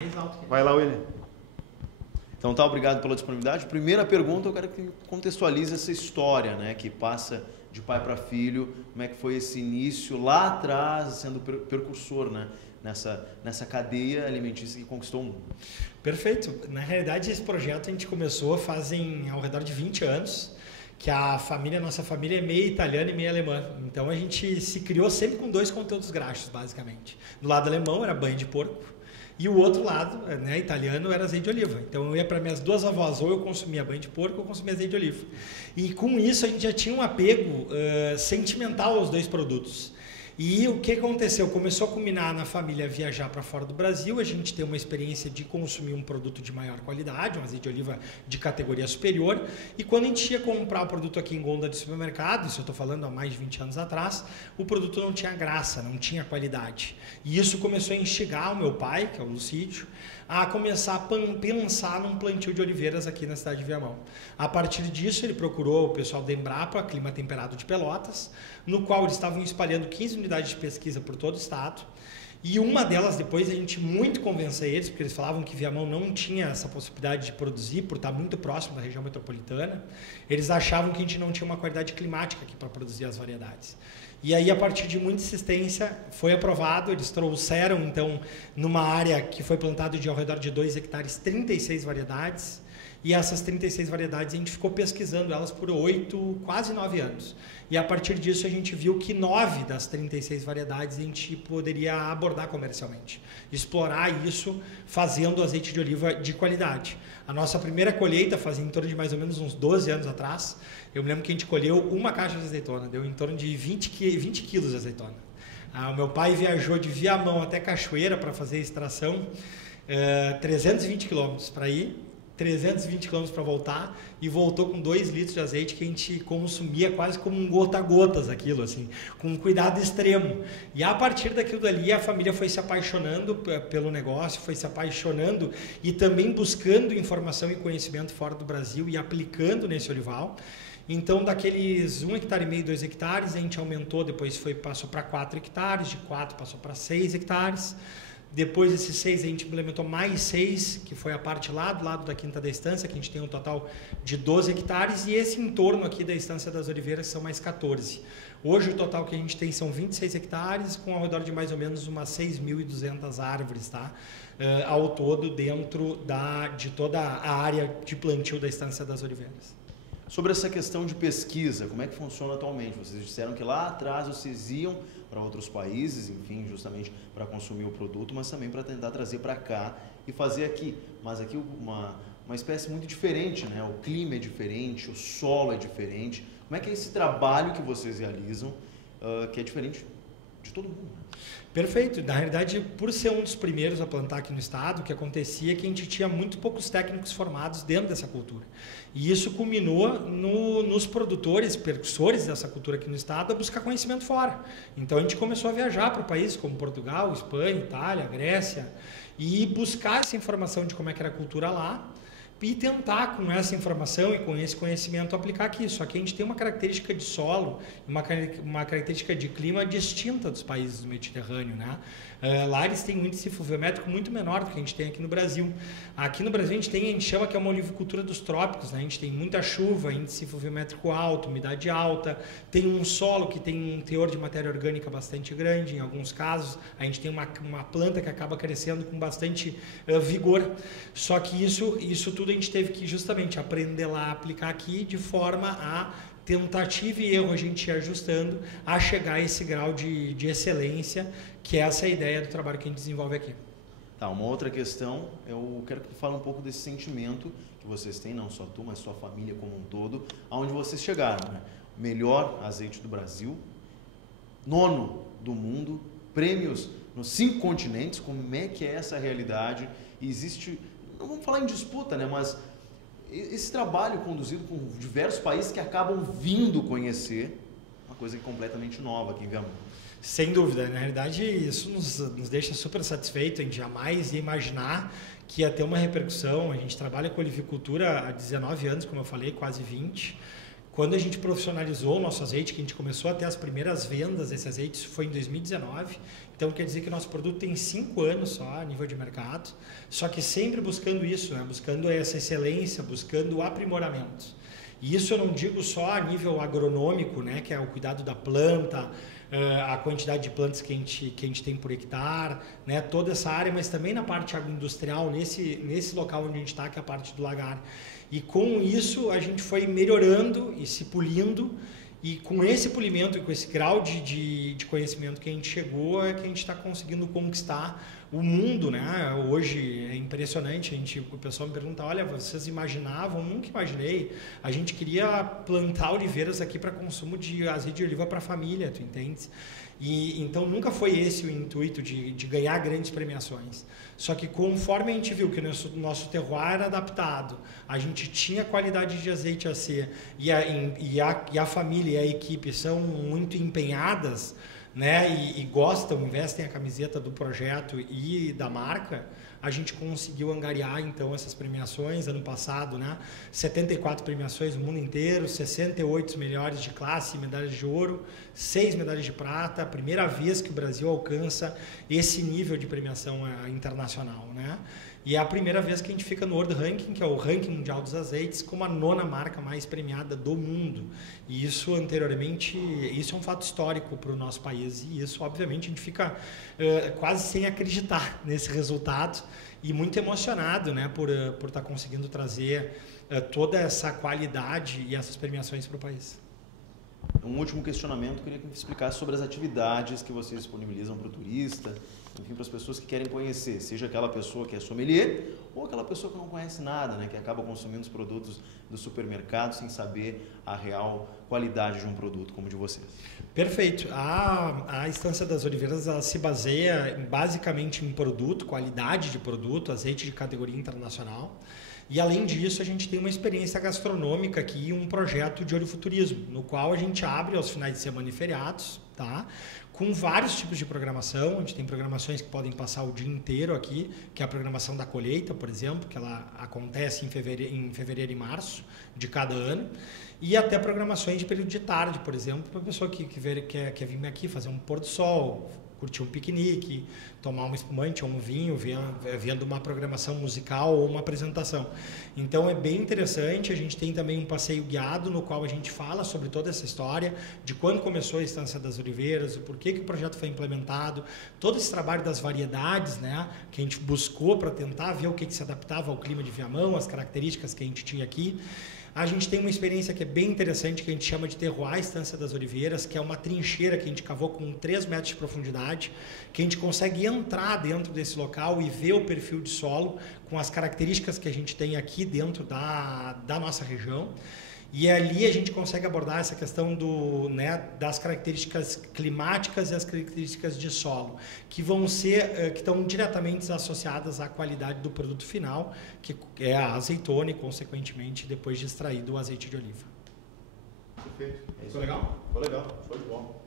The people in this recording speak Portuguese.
Mais alto que Vai lá, William. Então tá, obrigado pela disponibilidade. Primeira pergunta, eu quero que contextualize essa história, né, que passa de pai para filho, como é que foi esse início lá atrás, sendo percursor, né, nessa cadeia alimentícia que conquistou o mundo. Perfeito. Na realidade, esse projeto a gente começou fazem ao redor de 20 anos, que nossa família é meio italiana e meio alemã. Então a gente se criou sempre com dois conteúdos graxos, basicamente. Do lado alemão era banha de porco, e o outro lado, né, italiano, era azeite de oliva. Então eu ia para minhas duas avós, ou eu consumia banha de porco ou eu consumia azeite de oliva. E com isso a gente já tinha um apego sentimental aos dois produtos. E o que aconteceu? Começou a culminar na família viajar para fora do Brasil, a gente tem uma experiência de consumir um produto de maior qualidade, um azeite de oliva de categoria superior, e quando a gente ia comprar o produto aqui em Gonda de supermercado, isso eu estou falando há mais de 20 anos atrás, o produto não tinha graça, não tinha qualidade. E isso começou a instigar o meu pai, que é o Lucídio, a começar a pensar num plantio de oliveiras aqui na cidade de Viamão. A partir disso, ele procurou o pessoal da Embrapa, Clima Temperado de Pelotas, no qual eles estavam espalhando 15 unidades de pesquisa por todo o estado. E uma delas, depois, a gente muito convenceu eles, porque eles falavam que Viamão não tinha essa possibilidade de produzir, por estar muito próximo da região metropolitana. Eles achavam que a gente não tinha uma qualidade climática aqui para produzir as variedades. E aí, a partir de muita insistência, foi aprovado. Eles trouxeram, então, numa área que foi plantada de ao redor de 2 hectares, 36 variedades. E essas 36 variedades, a gente ficou pesquisando elas por 8, quase 9 anos. E a partir disso, a gente viu que 9 das 36 variedades a gente poderia abordar comercialmente. Explorar isso fazendo azeite de oliva de qualidade. A nossa primeira colheita fazia em torno de mais ou menos uns 12 anos atrás. Eu me lembro que a gente colheu uma caixa de azeitona, deu em torno de 20 quilos de azeitona. O meu pai viajou de Viamão até Cachoeira para fazer a extração, 320 quilômetros para ir, 320 km para voltar, e voltou com 2 litros de azeite que a gente consumia quase como um gota-gotas aquilo, assim, com um cuidado extremo. E a partir daquilo dali, a família foi se apaixonando pelo negócio, foi se apaixonando e também buscando informação e conhecimento fora do Brasil e aplicando nesse olival. Então, daqueles 1,5 hectare, 2 hectares, a gente aumentou, depois passou para 4 hectares, de 4 passou para 6 hectares. Depois desses 6, a gente implementou mais 6, que foi a parte lá do lado da Quinta da Estância, que a gente tem um total de 12 hectares, e esse entorno aqui da Estância das Oliveiras são mais 14. Hoje o total que a gente tem são 26 hectares, com ao redor de mais ou menos umas 6.200 árvores, tá? Ao todo, dentro de toda a área de plantio da Estância das Oliveiras. Sobre essa questão de pesquisa, como é que funciona atualmente? Vocês disseram que lá atrás vocês iam para outros países, enfim, justamente para consumir o produto, mas também para tentar trazer para cá e fazer aqui. Mas aqui uma espécie muito diferente, né? O clima é diferente, o solo é diferente. Como é que é esse trabalho que vocês realizam, que é diferente de todo mundo? Perfeito. Na realidade, por ser um dos primeiros a plantar aqui no estado, o que acontecia é que a gente tinha muito poucos técnicos formados dentro dessa cultura. E isso culminou nos produtores, percussores dessa cultura aqui no estado, a buscar conhecimento fora. Então a gente começou a viajar para países como Portugal, Espanha, Itália, Grécia, e buscar essa informação de como é que era a cultura lá, e tentar, com essa informação e com esse conhecimento, aplicar aqui. Só que a gente tem uma característica de solo, uma característica de clima distinta dos países do Mediterrâneo, né? Lá eles têm um índice pluviométrico muito menor do que a gente tem aqui no Brasil. Aqui no Brasil a gente chama que é uma olivicultura dos trópicos, né? A gente tem muita chuva, índice pluviométrico alto, umidade alta, tem um solo que tem um teor de matéria orgânica bastante grande, em alguns casos a gente tem uma planta que acaba crescendo com bastante vigor. Só que isso tudo a gente teve que justamente aprender lá, aplicar aqui, de forma a tentativa e erro a gente ir ajustando a chegar a esse grau de excelência, que é essa ideia do trabalho que a gente desenvolve aqui. Tá, uma outra questão, eu quero que tu fale um pouco desse sentimento que vocês têm, não só tu, mas sua família como um todo, aonde vocês chegaram, né? Melhor azeite do Brasil, 9º do mundo, prêmios nos 5 continentes, como é que é essa realidade? E existe, não vamos falar em disputa, né? Mas esse trabalho conduzido com diversos países que acabam vindo conhecer uma coisa completamente nova aqui em Viamão. Sem dúvida, na realidade isso nos deixa super satisfeito. A gente jamais ia imaginar que ia ter uma repercussão. A gente trabalha com olivicultura há 19 anos, como eu falei, quase 20, Quando a gente profissionalizou o nosso azeite, que a gente começou a ter as primeiras vendas desse azeite, isso foi em 2019. Então, quer dizer que nosso produto tem 5 anos só a nível de mercado, só que sempre buscando isso, né? Buscando essa excelência, buscando aprimoramento. E isso eu não digo só a nível agronômico, né? Que é o cuidado da planta, a quantidade de plantas que a gente tem por hectare, né? Toda essa área, mas também na parte agroindustrial, nesse local onde a gente está, que é a parte do lagar. E com isso a gente foi melhorando e se polindo, e com esse polimento e com esse grau de conhecimento que a gente chegou, é que a gente está conseguindo conquistar o mundo, né? Hoje é impressionante, o pessoal me pergunta, olha, vocês imaginavam? Nunca imaginei. A gente queria plantar oliveiras aqui para consumo de azeite de oliva para a família, tu entende? E então nunca foi esse o intuito de ganhar grandes premiações. Só que conforme a gente viu que o nosso terroir era adaptado, a gente tinha qualidade de azeite a ser, e a família e a equipe são muito empenhadas, né, e gostam, investem a camiseta do projeto e da marca, a gente conseguiu angariar então essas premiações. Ano passado, né, 74 premiações no mundo inteiro, 68 melhores de classe, medalhas de ouro, 6 medalhas de prata, a primeira vez que o Brasil alcança esse nível de premiação internacional, né? E é a primeira vez que a gente fica no World Ranking, que é o ranking mundial dos azeites, como a 9ª marca mais premiada do mundo. E isso anteriormente, isso é um fato histórico para o nosso país. E isso, obviamente, a gente fica quase sem acreditar nesse resultado e muito emocionado, né, por estar conseguindo trazer toda essa qualidade e essas premiações para o país. Um último questionamento, eu queria que você explicasse sobre as atividades que vocês disponibilizam para o turista, enfim, para as pessoas que querem conhecer, seja aquela pessoa que é sommelier ou aquela pessoa que não conhece nada, né, que acaba consumindo os produtos do supermercado sem saber a real qualidade de um produto como o de vocês. Perfeito. A Estância das Oliveiras, ela se baseia basicamente em produto, qualidade de produto, azeite de categoria internacional. E além disso, a gente tem uma experiência gastronômica aqui, um projeto de olifuturismo, no qual a gente abre aos finais de semana e feriados, tá? Com vários tipos de programação. A gente tem programações que podem passar o dia inteiro aqui, que é a programação da colheita, por exemplo, que ela acontece em fevereiro e março de cada ano. E até programações de período de tarde, por exemplo, para a pessoa que quer vir aqui fazer um pôr do sol, curtir um piquenique, tomar um espumante ou um vinho, vendo uma programação musical ou uma apresentação. Então é bem interessante. A gente tem também um passeio guiado no qual a gente fala sobre toda essa história, de quando começou a Estância das Oliveiras, o porquê que o projeto foi implementado, todo esse trabalho das variedades, né, que a gente buscou para tentar ver o que se adaptava ao clima de Viamão, as características que a gente tinha aqui. A gente tem uma experiência que é bem interessante, que a gente chama de Terroir Estância das Oliveiras, que é uma trincheira que a gente cavou com 3 metros de profundidade, que a gente consegue entrar dentro desse local e ver o perfil de solo com as características que a gente tem aqui dentro da nossa região. E ali a gente consegue abordar essa questão das características climáticas e as características de solo, que estão diretamente associadas à qualidade do produto final, que é a azeitona e, consequentemente, depois de extraído o azeite de oliva. Perfeito. Ficou legal? Ficou legal. Foi de bom.